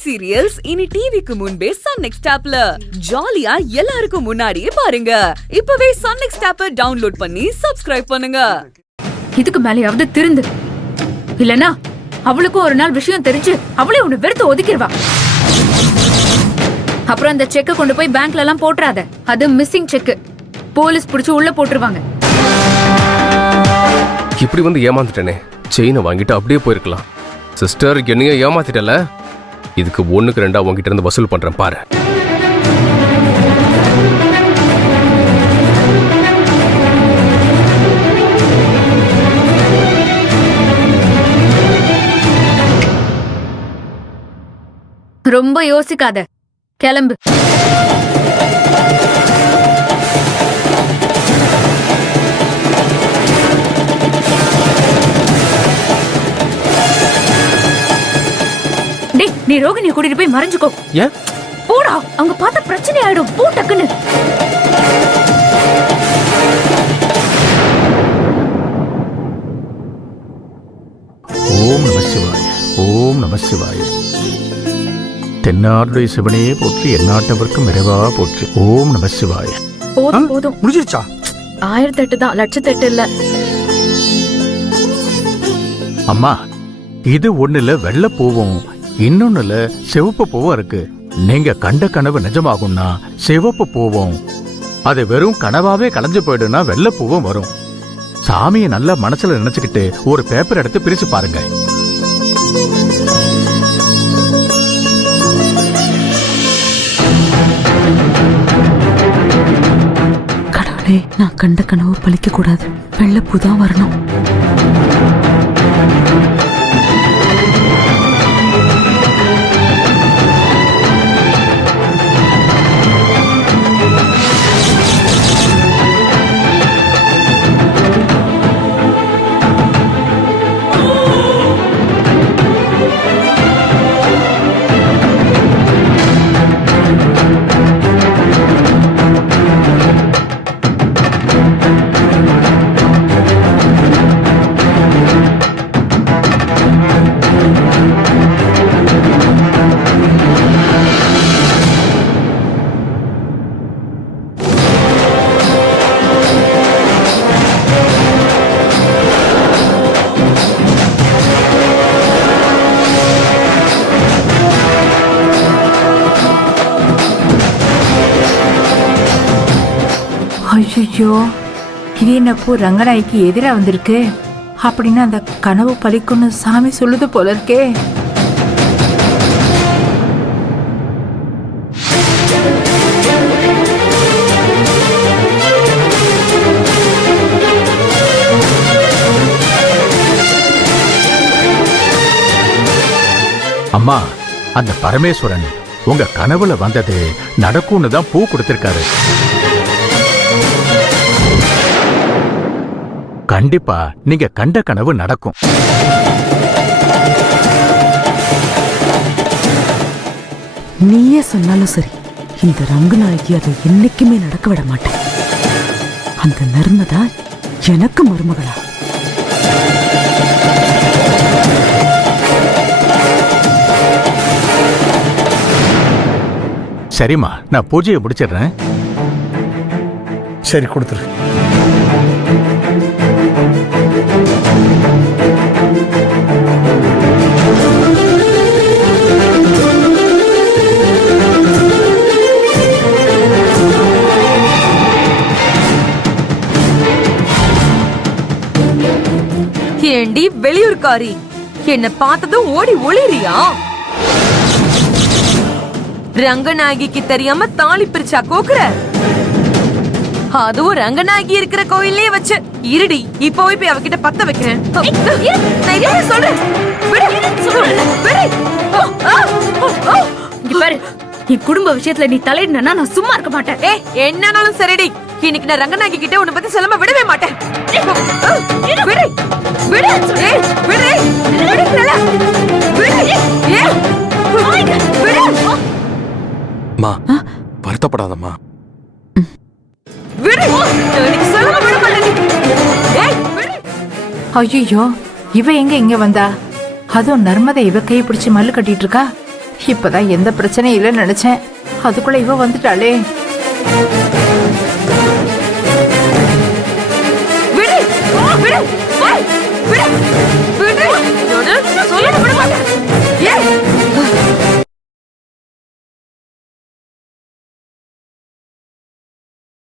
Web serials இனி டிவிக்கு முன்பே சன் நெக்ஸ்ட் ஆப்ல ஜாலியா எல்லாருக்கும் முன்னாடியே பாருங்க. இப்பவே சன் நெக்ஸ்ட் ஆப்பை டவுன்லோட் பண்ணி சப்ஸ்கிரைப் பண்ணுங்க. இதுக்கு மேலேயாவது திருந்து, இல்லனா அவளுக்கும் ஒரு நாள் விஷயம் தெரிஞ்சு அவளே உன்னை வெறுத்து ஒதுக்கிடுவா. அப்புறம் அந்த செக்கை கொண்டு போய் பேங்க்ல எல்லாம் போட்டுறாத. அது மிஸ்ஸிங் செக். போலீஸ் பிடிச்சு உள்ள போட்டுருவாங்க. இப்படி வந்து ஏமாந்துட்டேனே. செயினை வாங்கிட்டு அப்படியே போயிருக்கலாம். சிஸ்டர், என்னைய ஏமாத்திட்டல. இதுக்கு 1க்கு 2 உங்ககிட்ட இருந்து வசூல் பண்றேன் பாரு. ரொம்ப யோசிக்காத, கிளம்பு. டேய், நீ ரோகிணியை கூட்டிட்டு போய் மறைஞ்சுக்கோ. ஏன்? போடா, அவங்க பார்த்தா பிரச்சனை ஆயிடும். போ டக்குன்னு. ஓம் நம சிவாய, ஓம் நம சிவாய. தென்னாடுடைய சிவனையே போற்றி, எந்நாட்டவர்க்கும் இறைவா போற்றி. ஓம் நம சிவாய. போதும் போதும், முடிஞ்சிருச்சா? 1008 தான், 1008 இல்ல. அம்மா, இது ஒண்ணுல வெள்ளை பூவும் இன்னொன்னுல சிவப்பு பூவும் இருக்கு. நீங்க கண்ட கனவு நிஜமாகும்னா சிவப்பு பூவும், அது வெறும் கனவாவே கலைஞ்சு போயிடுனா வெள்ளை பூவும் வரும். சாமியை நல்லா மனசுல நினைச்சுக்கிட்டு ஒரு பேப்பர் எடுத்து பிரிச்சு பாருங்க. கடவுளே, நான் கண்ட கனவு பழிக்க கூடாது. வெள்ளை பூ தான் வரணும். ஐயோ, இது என்னப்போ ரங்கநாய்க்கு எதிராக வந்திருக்கு. அப்படின்னு அந்த கனவு பழிக்குன்னு சாமி சொல்லுது போல இருக்கே. அம்மா, அந்த பரமேஸ்வரன் உங்க கனவுல வந்தது நடக்கும்னு தான் பூ கொடுத்திருக்காரு. கண்டிப்பா நீங்க கண்ட கனவு நடக்கும். நீயே சொன்னாலும் சரி, இந்த ரங்கநாயகி அதை என்னைக்குமே நடக்க விட மாட்டேன். அந்த நர்மதா எனக்கு மருமகளா? சரிம்மா, நான் பூஜையை முடிச்சிடுறேன். சரி, கொடுத்துரு. ஏண்டி வெளியூர்காரி, என்ன பார்த்ததும் ஓடி ஒளிரியா? ரங்கநாயகிக்கு தெரியாம தாலி பிரிச்சா கோக்குற? அதுவும் ரங்கநாயகி இருக்கிற கோயிலே வச்சு இருடி. இப்போ போய் அவகிட்ட பத்த வைக்கிறேன். சொல்றேன், என் குடும்ப விஷயத்துல நீ தலையிடனா நான் சும்மா இருக்க மாட்டேன். என்னன்னாலும் சரிடி, இன்னைக்கு நான் ரங்கநாயகி கிட்ட உன்னை பத்தி சொல்லாம விடவே மாட்டேன். வருத்தப்படாதம்மா. ஐயோ, இவ எங்க இங்க வந்தா? அதுவும் நர்மதை இவ கையை பிடிச்சு மல்லு கட்டிட்டு இருக்கா. இப்பதான் எந்த பிரச்சனையும் இல்லைன்னு நினைச்சேன், அதுக்குள்ள இவ வந்துட்டாளே. விடு விடு விடு விடு. சொல்ல விட மாட்டேன்.